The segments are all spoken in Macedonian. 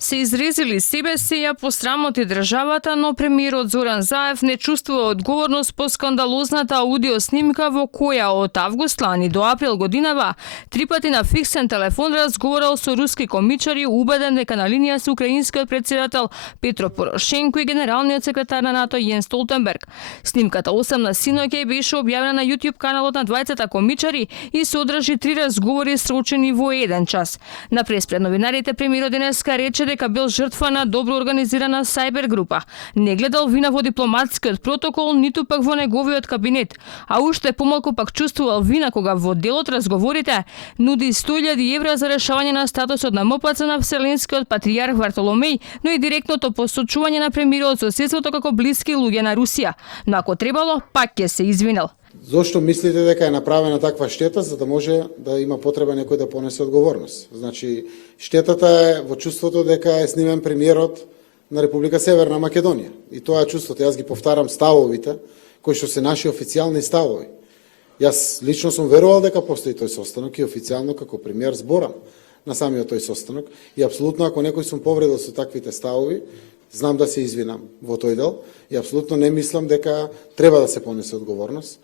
Се изрезили себе се ја посрамоти државата, но премиерот Зоран Заев не чувствува одговорност по скандалозната аудио снимка во која од август лани до април годинава 3 пати на фиксен телефон разговарал со руски комичари, убеден дека на линија со украинскиот председател Петро Порошенко и генералниот секретар на НАТО Јенс Столтенберг. Снимката 8 на синоќа беше објавена на YouTube каналот на двајцата комичари и содржи 3 разговори срочени во 1 час. На прес пред новинарите премиерот денеска рече дека бил жртва на добро организирана сајбер група. Не гледал вина во дипломатскиот протокол, ниту пак во неговиот кабинет, а уште помалку пак чувствувал вина кога во делот разговорите нуди 100.000 евра за решавање на статусот на МПЦ на Вселенскиот патријарх Вартоломеј, но и директното посочување на премиерот со соседството како блиски луѓе на Русија. Но ако требало, пак ќе се извинел. Зошто мислите дека е направена таква штета, за да може да има потреба некој да понесе одговорност? Значи, штетата е во чувството дека е снимен премиерот на Република Северна Македонија. И тоа е чувството. Јас ги повтарам ставовите, кои што се наши официјални ставови. Јас лично сум верувал дека постои тој состанок и официјално како премиер зборам на самиот тој состанок. И апсолутно, ако некој сум повредил со таквите ставови, знам да се извинам во тој дел и апсолутно не мислам дека треба да се понесе одговорност.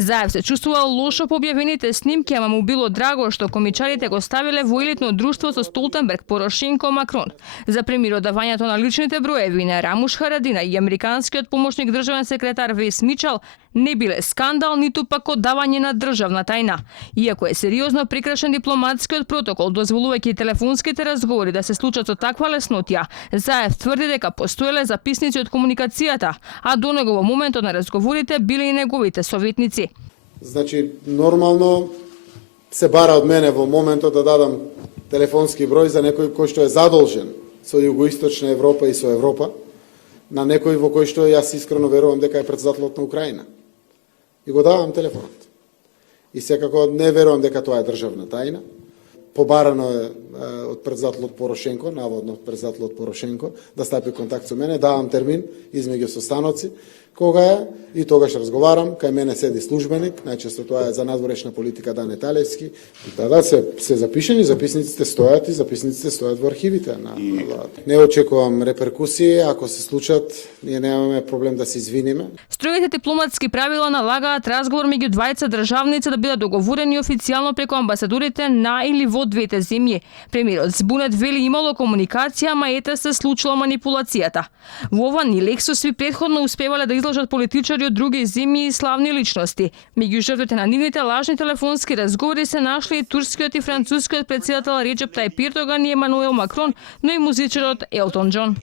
Заев се чувствувал лошо по објавените снимки, ама му било драго што комичарите го ставиле во елитно друштво со Столтенберг, Порошенко, Макрон. За премиерот давањето на личните броеви на Рамуш Харадина и американскиот помошник државен секретар Вес Мичел не биле скандал, ниту пак оддавање на државна тајна. Иако е сериозно прекрашен дипломатскиот протокол, дозволувајќи телефонските разговори да се случат со таква леснотија, Заев тврди дека постоеле записници од комуникацијата, а до него во моментот на разговорите биле и неговите советници. Значи, нормално се бара од мене во моментот да дадам телефонски број за некој кој што е задолжен со Југоисточна Европа и со Европа, на некој во кој што јас искрено верувам дека е председателот на Украина. И го давам телефонот. И секако не верувам дека тоа е државна тајна. Побарано е од председателот Порошенко, наводно од председателот Порошенко, да стапи контакт со мене, давам термин измеѓу состаноци, кога е, и тогаш разговарам, кај мене седи службеник, најчесто тоа е за надворешна политика Дане Талевски, да се запишени, записниците стојат во архивите на владата. Не очекувам реперкусии, ако се случат, ние немаме проблем да се извиниме. Строгите дипломатски правила налагаат разговор меѓу двајца државници да бидат договорени официјално преку амбасадорите на или во двете земји. Премиерот збунет вели имало комуникација, ама ете се случила манипулацијата. Во ова ни Лексус претходно успевале да изложат политичари од други земји и славни личности. Меѓу жртвите на нивните лажни телефонски разговори се нашли и турскиот и францускиот председател Реджеп Тајип Ердоган и Емануел Макрон, но и музичарот Елтон Џон.